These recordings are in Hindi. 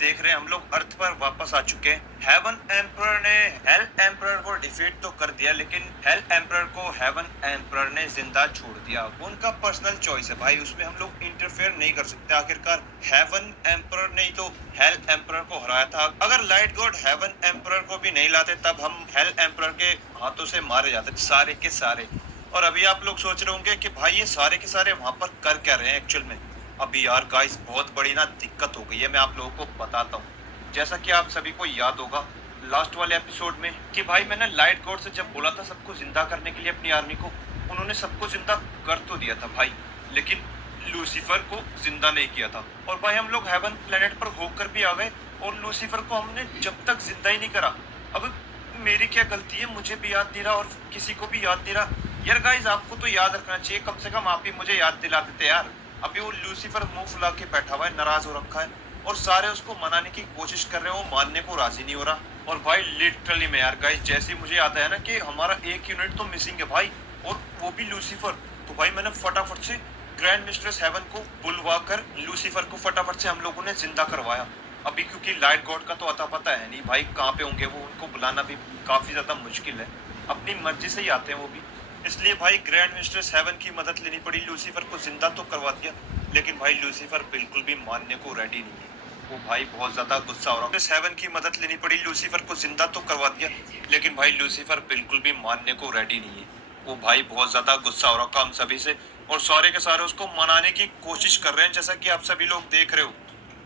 देख रहे हैं हम लोग अर्थ पर वापस आ चुके हैं। हेवन एम्परर ने हेल एम्परर को डिफीट तो कर दिया, लेकिन हेल एम्परर को हेवन एम्परर ने जिंदा छोड़ दिया। उनका पर्सनल चॉइस है भाई, उसमें हम लोग इंटरफेयर नहीं कर सकते। आखिरकार हेवन एम्परर ने ही तो हेल एम्परर को हराया था। अगर लाइट गॉड हेवन एम्परर को भी नहीं लाते तब हम हेल एम्परर के हाथों से मारे जाते सारे के सारे। और अभी आप लोग सोच रहे होंगे कि भाई ये सारे के सारे वहां पर कर क्या रहे हैं एक्चुअल में। अभी यार गाइस बहुत बड़ी ना दिक्कत हो गई है, मैं आप लोगों को बताता हूँ। जैसा कि आप सभी को याद होगा लास्ट वाले एपिसोड में कि भाई मैंने लाइट गॉड से जब बोला था सबको जिंदा करने के लिए अपनी आर्मी को, उन्होंने सबको जिंदा कर तो दिया था भाई, लेकिन लूसीफर को जिंदा नहीं किया था। और भाई हम लोग हेवन प्लेनेट पर होकर भी आ गए और लूसीफर को हमने जब तक जिंदा ही नहीं करा। अब मेरी क्या गलती है, मुझे भी याद नहीं रहा और किसी को भी याद नहीं रहा। यार गाइस आपको तो याद रखना चाहिए, कम से कम आप ही मुझे याद दिला देते यार। अभी वो लूसीफर मुंह फुला के बैठा हुआ है, नाराज हो रखा है और सारे उसको मनाने की कोशिश कर रहे हैं, वो मानने को राजी नहीं हो रहा। और भाई लिटरली में यार गाइस जैसे मुझे आता है ना कि हमारा एक यूनिट तो मिसिंग है भाई, और वो भी लूसीफर। तो भाई मैंने फटाफट से ग्रैंड मिस्ट्रेस हेवन को बुलवा कर लूसीफर को फटाफट से हम लोगों ने जिंदा करवाया। अभी क्योंकि लाइट गॉड का तो अता पता है नहीं भाई कहाँ पे होंगे वो, उनको बुलाना भी काफी ज्यादा मुश्किल है, अपनी मर्जी से ही आते हैं वो भी। इसलिए भाई ग्रैंड मिस्ट्रेस हेवन की मदद लेनी पड़ी, लूसीफर को जिंदा तो करवा दिया, लेकिन भाई लूसीफर बिल्कुल भी मानने को रेडी नहीं है। वो भाई बहुत ज्यादा गुस्सा हो रहा है। हेवन की मदद लेनी पड़ी, लूसीफर को जिंदा तो करवा दिया, लेकिन भाई लूसीफर बिल्कुल भी मानने को रेडी नहीं है। वो भाई बहुत ज्यादा गुस्सा हो रहा हम सभी से, और सारे के सारे उसको मनाने की कोशिश कर रहे हैं, जैसा कि आप सभी लोग देख रहे हो।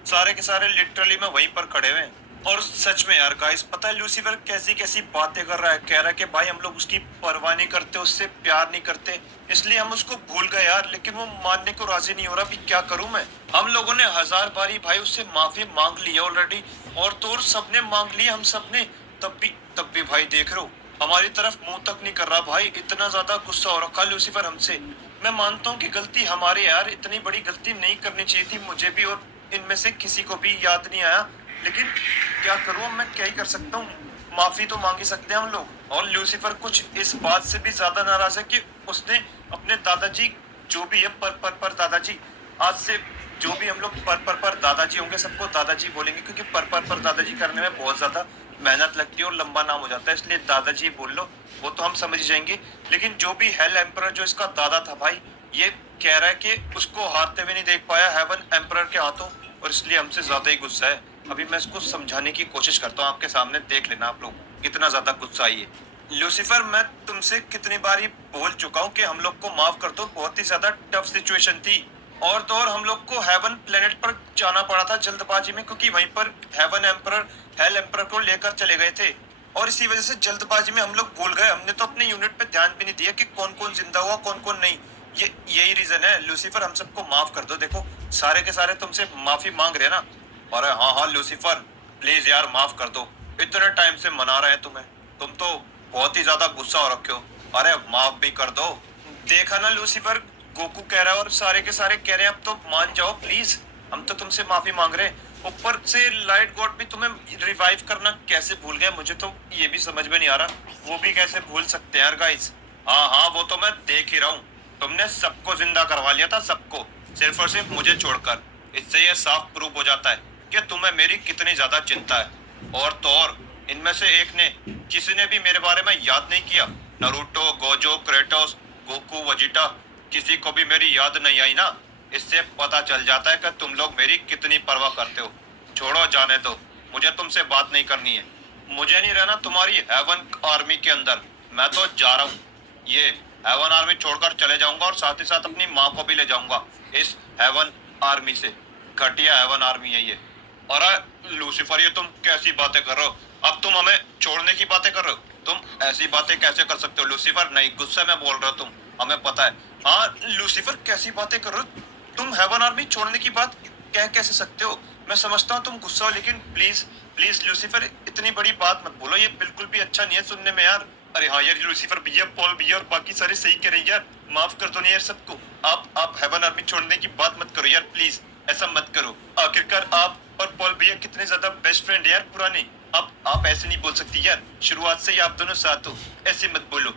सारे के सारे लिटरली में वहीं पर खड़े हुए हैं। और सच में यार गाइस पता है लूसीफर कैसी कैसी बातें कर रहा है, कह रहा है कि भाई हम लोग उसकी परवाह नहीं करते, उससे प्यार नहीं करते, इसलिए हम उसको भूल गए यार। लेकिन वो मानने को राजी नहीं हो रहा, भी क्या करूं मैं। हम लोगों ने 1000 बारी भाई उससे माफी मांग ली है ऑलरेडी, और तो और सबने मांग ली, हम सबने, तब भी भाई देख रहे हो हमारी तरफ मुंह तक नहीं कर रहा भाई। इतना ज्यादा गुस्सा हो रखा लूसीफर हमसे। मैं मानता हूँ कि गलती हमारी यार, इतनी बड़ी गलती नहीं करनी चाहिए थी मुझे भी, और इनमें से किसी को भी याद नहीं आया, लेकिन क्या करूं मैं, क्या ही कर सकता हूँ। माफी तो मांग ही सकते हैं हम लोग। और लूसीफर कुछ इस बात से भी ज्यादा नाराज है कि उसने अपने दादाजी, जो भी है पर दादाजी, आज से जो भी हम लोग पर दादाजी होंगे सबको दादाजी बोलेंगे, क्योंकि पर दादाजी करने में बहुत ज्यादा मेहनत लगती है और लंबा नाम हो जाता है, इसलिए दादाजी बोल लो, वो तो हम समझ जाएंगे। लेकिन जो भी हेल एम्परर जो इसका दादा था भाई, ये कह रहा है कि उसको हारते हुए नहीं देख पाया हेवन एम्परर के हाथों, और इसलिए हमसे ज्यादा ही गुस्सा है। अभी मैं इसको समझाने की कोशिश करता हूँ, आपके सामने देख लेना आप लोग कितना ज्यादा गुस्सा आई है। लूसीफर मैं तुमसे कितनी बारी बोल चुका हूँ कि हम लोग को माफ कर दो, बहुत ही ज्यादा टफ सिचुएशन थी, और तो और हम लोग को हेवन प्लेनेट पर जाना पड़ा था जल्दबाजी में, क्योंकि वहीं पर हेवन एम्परर हेल एम्परर को लेकर चले गए थे, और इसी वजह से जल्दबाजी में हम लोग भूल गए। हमने तो अपने यूनिट पे ध्यान भी नहीं दिया कि कौन कौन जिंदा हुआ कौन कौन नहीं। ये यही रीजन है लूसीफर, हम सबको माफ कर दो। देखो सारे के सारे तुमसे माफी मांग रहे हैं ना। अरे हाँ हाँ लूसीफर प्लीज यार माफ कर दो, इतने टाइम से मना रहे हैं तुम्हें, तुम तो बहुत ही ज्यादा गुस्सा हो रखे हो। अरे माफ भी कर दो। देखा ना लूसीफर, गोकू कह रहा है और सारे के सारे कह रहे हैं अब तो मान जाओ प्लीज, हम तो तुमसे माफी मांग रहे हैं। ऊपर से लाइट गॉड भी तुम्हें रिवाइव करना कैसे भूल गए, मुझे तो ये भी समझ में नहीं आ रहा, वो भी कैसे भूल सकते हैं यार गाइस। हाँ हाँ वो तो मैं देख ही रहा हूँ, तुमने सबको जिंदा करवा लिया था, सबको, सिर्फ और सिर्फ मुझे छोड़कर। इससे ये साफ प्रूव हो जाता है कि तुम्हें मेरी कितनी ज्यादा चिंता है। और तो और इनमें से एक ने, किसी ने भी मेरे बारे में याद नहीं किया। Naruto, Gojo, Kratos, Goku, Vegeta, किसी को भी मेरी याद नहीं आई ना। इससे पता चल जाता है कि तुम लोग मेरी कितनी परवाह करते हो। छोड़ो जाने दो, मुझे तुमसे बात नहीं करनी है। मुझे नहीं रहना तुम्हारी हेवन आर्मी के अंदर, मैं तो जा रहा हूँ। ये हेवन आर्मी छोड़कर चले जाऊंगा और साथ ही साथ अपनी माँ को भी ले जाऊंगा इस हेवन आर्मी से। घटिया हेवन आर्मी है ये। और लूसीफर ये तुम कैसी बातें कर रहे हो, अब तुम हमें छोड़ने की बातें कर रहे हो, तुम ऐसी बातें कैसे कर सकते हो लूसीफर, नहीं गुस्से में बोल रहे हो तुम, हमें पता है। हाँ लूसीफर कैसी बातें कर रहे हो तुम, हेवन आर्मी छोड़ने की बात कह कैसे सकते हो। मैं समझता हूँ तुम गुस्सा हो, लेकिन प्लीज प्लीज लूसीफर इतनी बड़ी बात मत बोलो, ये बिल्कुल भी अच्छा नहीं है सुनने में यार। अरे हाँ यार लूसीफर भैया, पॉल भैया और बाकी सारे सही कह रहे हैं यार, माफ कर दो नहीं यार सबको। आप हेवन आर्मी छोड़ने की बात मत करो यार प्लीज, ऐसा मत करो। आखिरकार आप और पॉल भैया कितने ज्यादा बेस्ट फ्रेंड है यार पुराने। आप ऐसे नहीं बोल सकती यार, शुरुआत से ही आप दोनों साथ हो, ऐसे मत बोलो।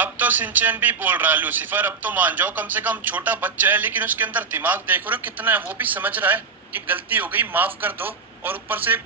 अब तो सिंचन भी बोल रहा है लूसीफर, अब तो मान जाओ, कम से कम छोटा बच्चा है लेकिन उसके अंदर दिमाग देख रहे हो कितना है, वो भी समझ रहा है कि गलती हो गई, माफ कर दो। और ऊपर से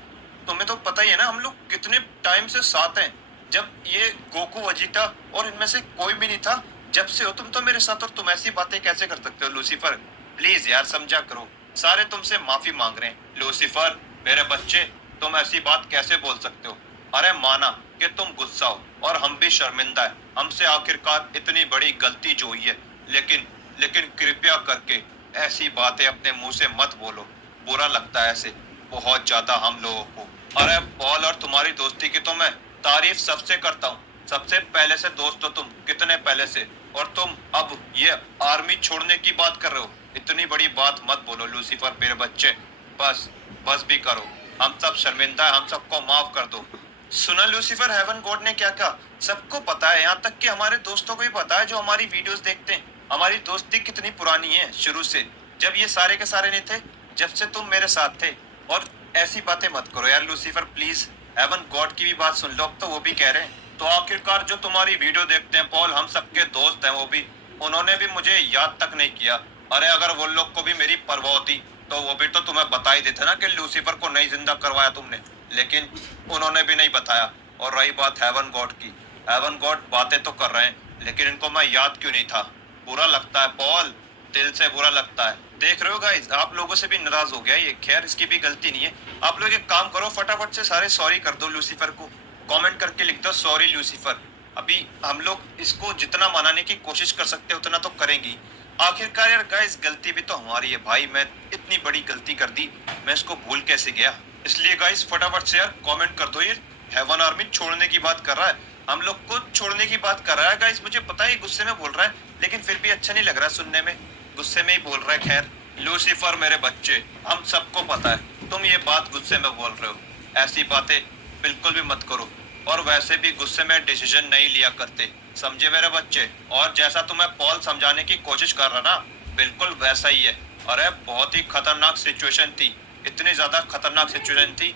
तुम्हें तो पता ही है ना हम लोग कितने टाइम से साथ हैं। जब ये गोकू, वेजिटा और इनमें से कोई भी नहीं था, जब से हो तुम तो मेरे साथ, और तुम ऐसी बातें कैसे कर सकते हो लूसीफर? प्लीज यार समझा करो, सारे तुमसे माफी मांग रहे हैं। लूसीफर मेरे बच्चे, तुम ऐसी बात कैसे बोल सकते हो? अरे माना कि तुम गुस्सा हो और हम भी शर्मिंदा है, हमसे आखिरकार इतनी बड़ी गलती जो हुई है, लेकिन लेकिन कृपया करके ऐसी बातें अपने मुंह से मत बोलो, बुरा लगता है ऐसे बहुत ज्यादा हम लोगों को। अरे पॉल, और तुम्हारी दोस्ती की तो मैं तारीफ सबसे करता हूँ, सबसे पहले से दोस्त हो तुम, कितने पहले से, और तुम अब ये आर्मी छोड़ने की बात कर रहे हो। इतनी बड़ी बात मत बोलो लूसीफर मेरे बच्चे, बस बस भी करो, हम सब शर्मिंदा है, हम सबको माफ कर दो। सुना लूसीफर, हेवन गॉड ने क्या कहा? सबको पता है, यहाँ तक कि हमारे दोस्तों को भी पता है जो हमारी वीडियोस देखते हैं। हमारी दोस्ती कितनी पुरानी है, शुरू से, जब ये सारे के सारे नहीं थे, जब से तुम मेरे साथ थे। और ऐसी बातें मत करो यार लूसीफर, प्लीज। हेवन गॉड की भी बात सुन लो, अब तो वो भी कह रहे हैं। तो आखिरकार जो तुम्हारी वीडियो देखते हैं पॉल, हम सबके दोस्त हैं वो भी, उन्होंने भी मुझे याद तक नहीं किया। अरे अगर वो लोग को भी मेरी परवाह होती तो वो भी तो तुम्हें बता ही देते ना कि लूसीफर को नहीं जिंदा करवाया तुमने, लेकिन उन्होंने भी नहीं बताया। और रही बात हेवन गॉड की, हेवन गॉड बातें तो कर रहे हैं, लेकिन इनको मैं याद क्यों नहीं था? बुरा लगता है पॉल, दिल से बुरा लगता है। देख रहे हो गाइस, आप लोगों से भी नाराज हो गया ये। खैर इसकी भी गलती नहीं है। आप लोग एक काम करो, फटाफट से सारे सॉरी कर दो लूसीफर को, कमेंट करके लिख दो सॉरी लूसीफर। अभी हम लोग इसको जितना मनाने की कोशिश कर सकते हैं उतना तो करेंगे। आखिरकार यार गाइस, गलती भी तो हमारी है भाई, मैं इतनी बड़ी गलती कर दी, मैं इसको भूल कैसे गया? इसलिए गाइस फटाफट से यार कमेंट कर दो। ये हेवन आर्मी छोड़ने की बात कर रहा है, हम लोग को छोड़ने की बात कर रहा है गाइस। मुझे पता है गुस्से में बोल रहा है, लेकिन फिर भी अच्छा नहीं लग रहा सुनने में, गुस्से में ही बोल रहा है। खैर लूसीफर मेरे बच्चे, हम सबको पता है तुम ये बात गुस्से में बोल रहे हो, ऐसी बातें बिल्कुल भी मत करो। और वैसे भी गुस्से में डिसीजन नहीं लिया करते, समझे मेरे बच्चे? और जैसा तुम्हें पॉल समझाने की कोशिश कर रहा ना, बिल्कुल वैसा ही है। अरे बहुत ही खतरनाक सिचुएशन थी, इतनी ज्यादा खतरनाक सिचुएशन थी